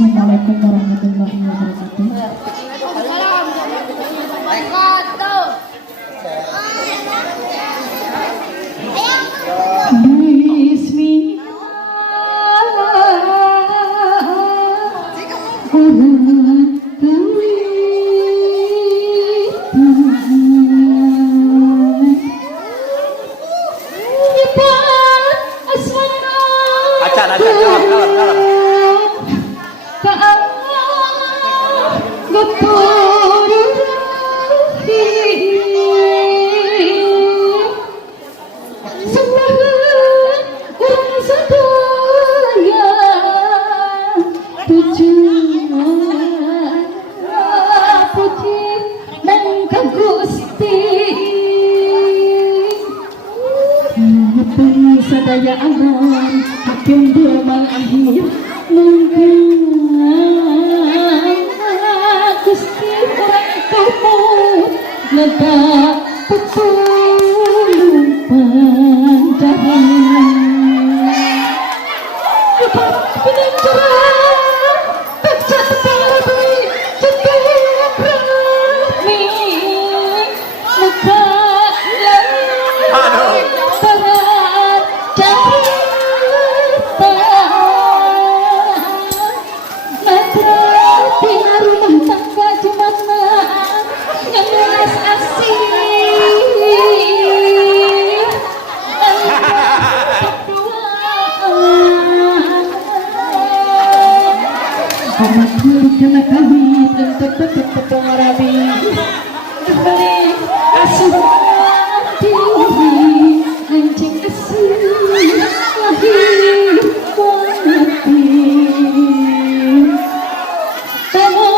Assalamualaikum warahmatullahi wabarakatuh. Sadaya alam hakim diamal akhir mungkin Gusti orang kamu ledak petulung panjang lepas pinjaran tak terbaik cukup rami muka lalu karena kami untuk tetap merabi kembali asuh diri anjing asuh lahir mati kamu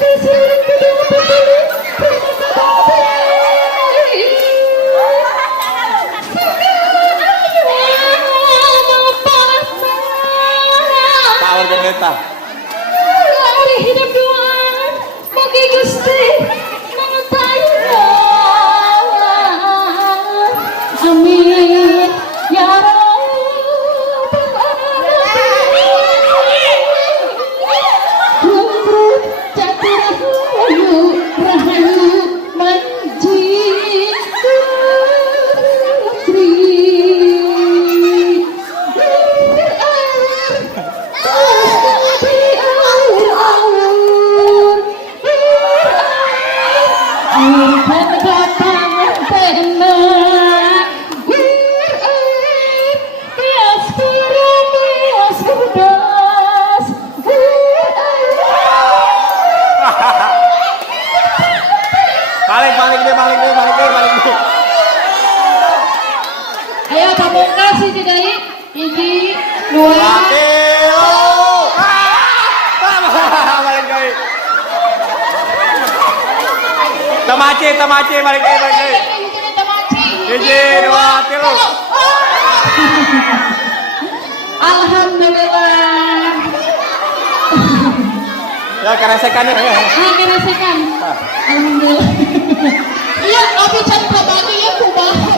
disini kedua berdiri power geneta hidup Tuhan bagi Gusti mengetahui amin ya Rabbal alamin jatuh rahayu manjing putri balik deh. Ayo pamungkas si Dai, hiji, dua. Balik deh. Tamaci, balik deh. Hiji, dua, tilu. Alhamdulillah. Ya, keresekan ya. Keresekan. Alhamdulillah. Iya, aku cari pribadi ya kumaha.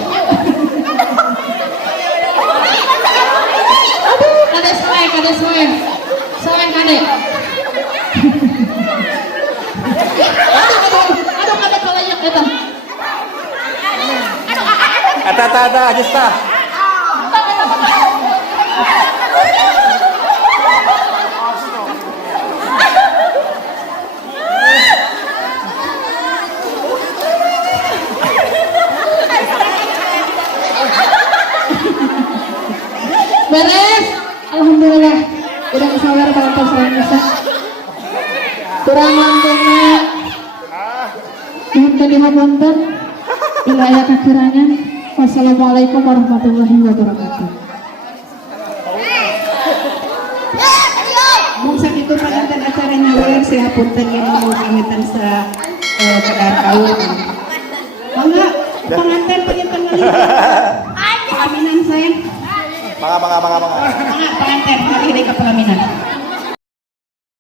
Aduh, kade soe. Soe kade. Aduh, kade palayak eta. Ada, Ajista. Beres, alhamdulillah. Udah kesawer banget serang bisa. Kurang lantunnya. Mohon dihapunten. Wilayah kekurangan. Wassalamualaikum warahmatullahi wabarakatuh. Mung sakitu panganten acaranya urang sihapunten yang mau panganten sa kedar kaul. Mangga panganten panganten pelaminan sayang. Mangga. Mangga panganten hari ini ke pelaminan.